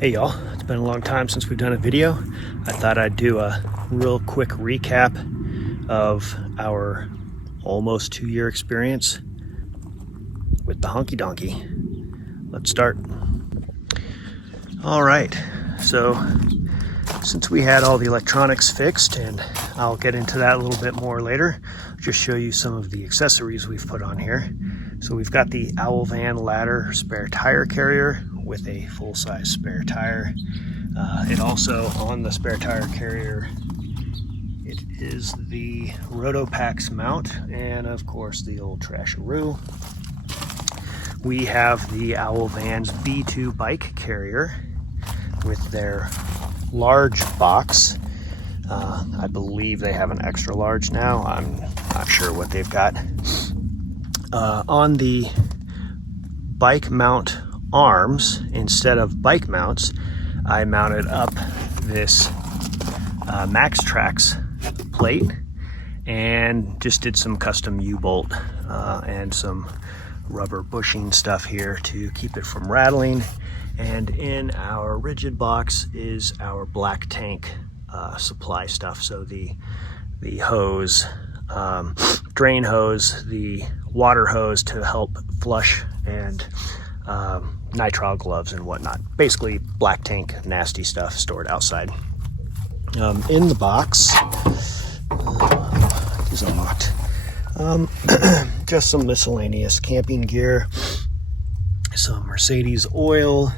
Hey y'all, it's been a long time since we've done a video. I thought I'd do a real quick recap of our almost 2-year experience with the Honky Donkey. Let's start. All right, so since we had all the electronics fixed, and I'll get into that a little bit more later, I'll just show you some of the accessories we've put on here. So we've got the Owl Van ladder spare tire carrier with a full-size spare tire. It also, on the spare tire carrier, it is the Rotopax mount and of course the old Trasharoo. We have the Owl Van's B2 bike carrier with their large box. I believe they have an extra large now. I'm not sure what they've got. On the bike mount arms, instead of bike mounts, I mounted up this Max Trax plate and just did some custom U-bolt and some rubber bushing stuff here to keep it from rattling. And in our rigid box is our black tank supply stuff. So the hose, drain hose, the water hose to help flush, and nitrile gloves and whatnot. Basically black tank nasty stuff stored outside. In the box, is unlocked. Just some miscellaneous camping gear, some Mercedes oil,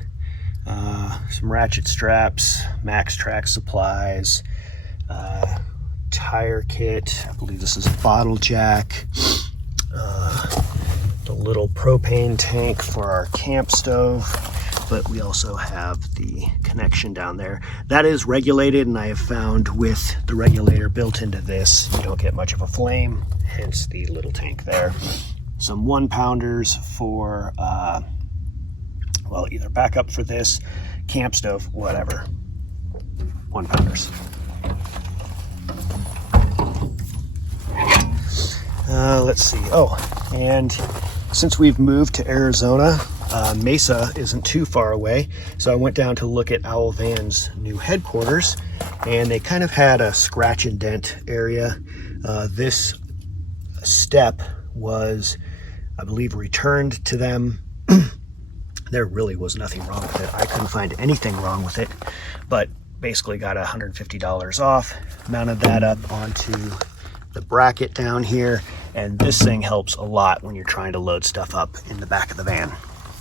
some ratchet straps, Max Trax supplies, tire kit. I believe this is a bottle jack. The little propane tank for our camp stove, but we also have the connection down there. That is regulated, and I have found with the regulator built into this, you don't get much of a flame, hence the little tank there. Some 1-pounders for, well, either backup for this, camp stove, whatever. 1-pounders. Let's see. Oh, and since we've moved to Arizona, Mesa isn't too far away. So I went down to look at Owl Van's new headquarters, and they kind of had a scratch and dent area. This step was, I believe, returned to them. There really was nothing wrong with it. I couldn't find anything wrong with it, but basically got $150 off, mounted that up onto the bracket down here, and this thing helps a lot when you're trying to load stuff up in the back of the van.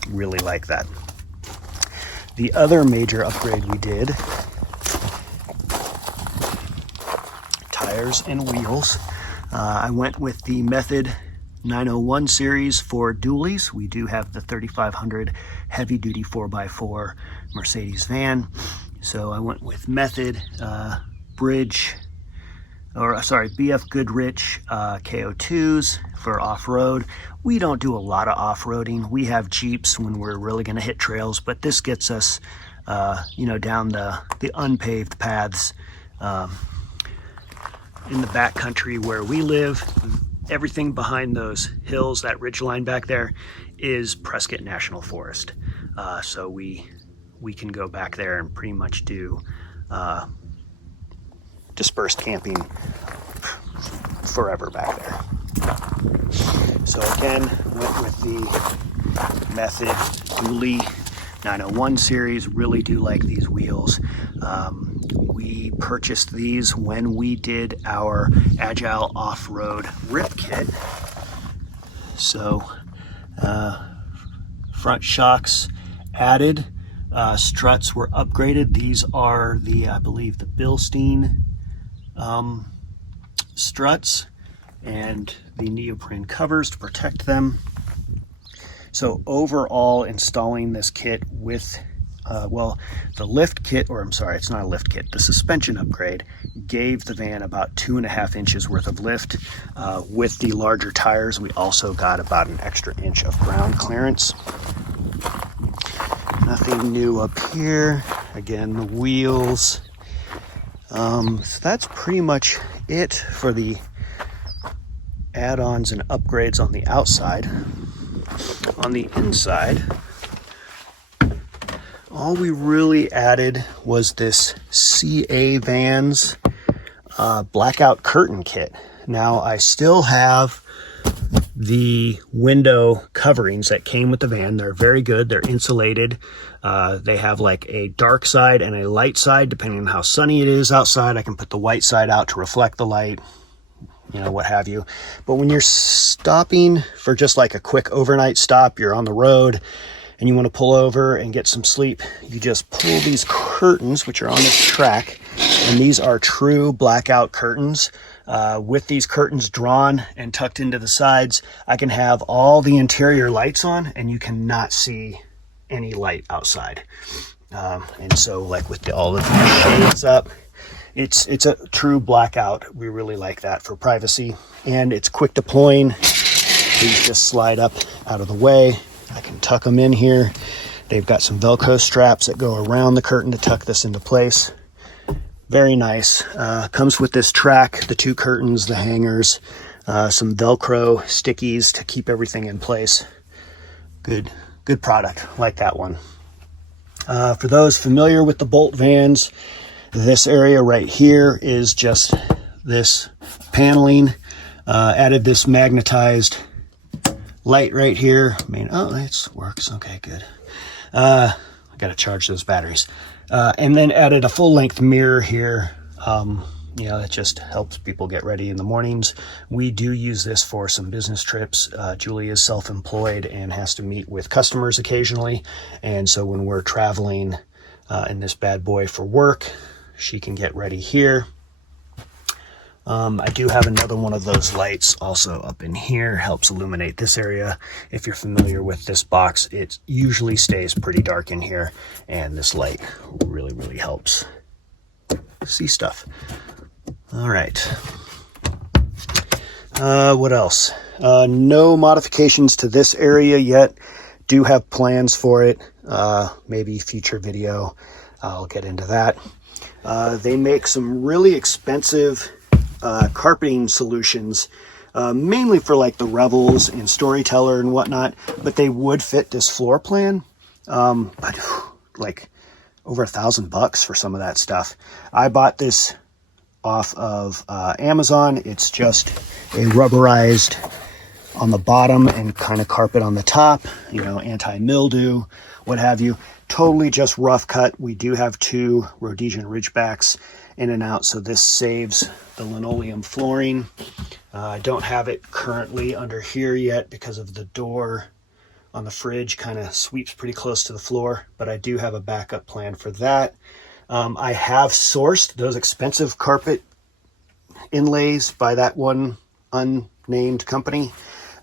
Really like that. The other major upgrade we did, tires and wheels. I went with the Method 901 series for dualies. We do have the 3500 heavy duty 4x4 Mercedes van, so I went with Method BF Goodrich KO2s for off-road. We don't do a lot of off-roading. We have Jeeps when we're really going to hit trails, but this gets us, down the unpaved paths in the backcountry where we live. Everything behind those hills, that ridge line back there, is Prescott National Forest. So we can go back there and pretty much do dispersed camping forever back there. So again, went with the Method Dually 901 series. Really do like these wheels. We purchased these when we did our Agile Off-Road Rip Kit. So front shocks added, struts were upgraded. These are the, I believe, the Bilstein struts, and the neoprene covers to protect them. So overall, installing this kit with the lift kit, or I'm sorry, it's not a lift kit, the suspension upgrade gave the van about 2.5 inches worth of lift. With the larger tires, we also got about an extra inch of ground clearance. Nothing new up here. Again, the wheels. So that's pretty much it for the add-ons and upgrades on the outside. On the inside, all we really added was this CA Vans blackout curtain kit. Now I still have the window coverings that came with the van. They're very good. They're insulated. They have like a dark side and a light side depending on how sunny it is outside. I can put the white side out to reflect the light, you know, what have you. But when you're stopping for just like a quick overnight stop, you're on the road and you want to pull over and get some sleep, you just pull these curtains, which are on this track, and these are true blackout curtains. With these curtains drawn and tucked into the sides, I can have all the interior lights on and you cannot see any light outside. And so like with all of the shades up, it's a true blackout. We really like that for privacy, and it's quick deploying. These just slide up out of the way. I can tuck them in here. They've got some Velcro straps that go around the curtain to tuck this into place. Very nice. Comes with this track, the two curtains, the hangers, some Velcro stickies to keep everything in place. Good product. Like that one. For those familiar with the Boldt vans, this area right here is just this paneling. Added this magnetized light right here. I mean, oh, it works. Okay, good. I gotta charge those batteries. And then added a full-length mirror here. You know, that just helps people get ready in the mornings. We do use this for some business trips. Julie is self-employed and has to meet with customers occasionally. And so when we're traveling in this bad boy for work, she can get ready here. I do have another one of those lights also up in here, helps illuminate this area. If you're familiar with this box, it usually stays pretty dark in here, and this light really helps see stuff. All right. What else? No modifications to this area yet. Do have plans for it. Maybe future video, I'll get into that. They make some really expensive carpeting solutions, mainly for like the Revels and Storyteller and whatnot, but they would fit this floor plan. But like over $1,000 for some of that stuff. I bought this off of Amazon. It's just a rubberized on the bottom and kind of carpet on the top, you know, anti-mildew, what have you. Totally just rough cut. We do have two Rhodesian Ridgebacks in and out, so this saves the linoleum flooring. I don't have it currently under here yet because of the door on the fridge kind of sweeps pretty close to the floor, but I do have a backup plan for that. I have sourced those expensive carpet inlays by that one unnamed company.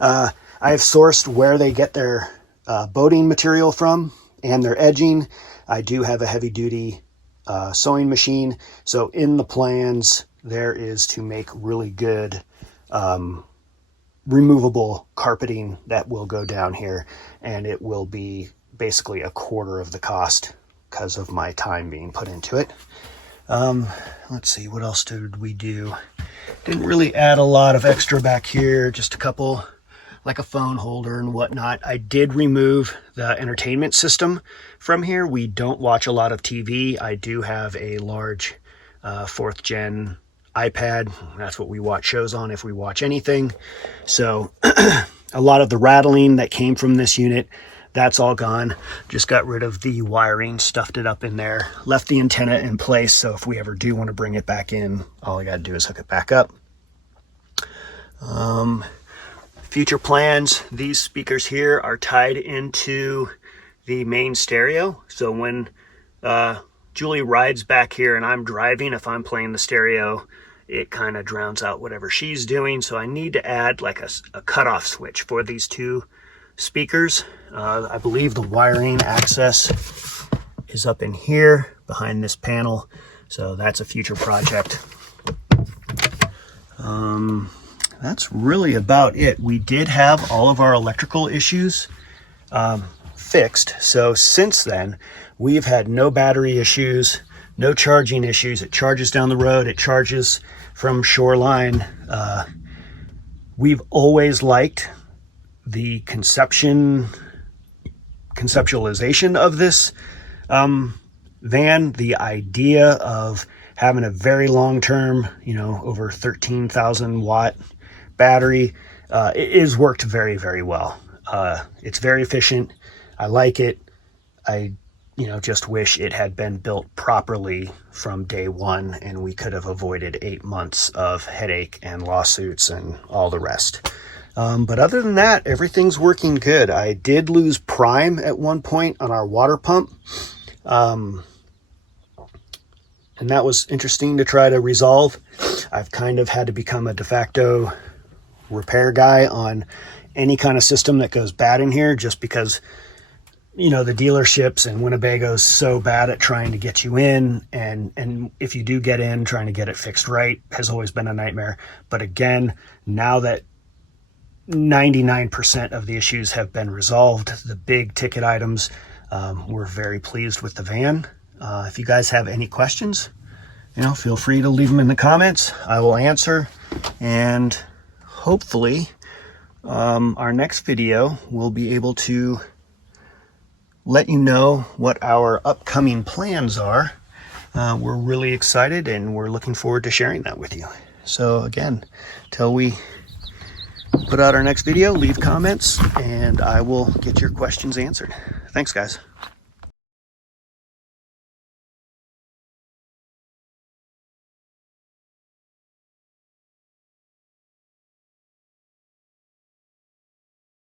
I have sourced where they get their boating material from and their edging. I do have a heavy duty sewing machine. So in the plans, there is to make really good removable carpeting that will go down here, and it will be basically a quarter of the cost because of my time being put into it. Let's see, what else did we do? Didn't really add a lot of extra back here, just a couple, like a phone holder and whatnot. I did remove the entertainment system from here. We don't watch a lot of TV. I do have a large 4th gen iPad. That's what we watch shows on if we watch anything. So a lot of the rattling that came from this unit, that's all gone. Just got rid of the wiring, stuffed it up in there, left the antenna in place. So if we ever do want to bring it back in, all I got to do is hook it back up. Future plans, these speakers here are tied into the main stereo. So when Julie rides back here and I'm driving, if I'm playing the stereo, it kind of drowns out whatever she's doing. So I need to add like a cutoff switch for these two speakers. I believe the wiring access is up in here behind this panel. So that's a future project. That's really about it. We did have all of our electrical issues fixed. So since then, we've had no battery issues, no charging issues. It charges down the road. It charges from shoreline. We've always liked the conceptualization of this van, the idea of having a very long-term, you know, over 13,000 watt battery, it is worked very, very well. It's very efficient. I like it. I, you know, just wish it had been built properly from day one, and we could have avoided 8 months of headache and lawsuits and all the rest. But other than that, everything's working good. I did lose prime at one point on our water pump. And that was interesting to try to resolve. I've kind of had to become a de facto repair guy on any kind of system that goes bad in here, just because, you know, the dealerships and Winnebago's so bad at trying to get you in, and if you do get in, trying to get it fixed right has always been a nightmare. But again, now that 99% of the issues have been resolved, the big ticket items, we're very pleased with the van. If you guys have any questions, you know, feel free to leave them in the comments. I will answer, and hopefully our next video will be able to let you know what our upcoming plans are. We're really excited, and we're looking forward to sharing that with you. So again, till we put out our next video, leave comments, and I will get your questions answered. Thanks, guys.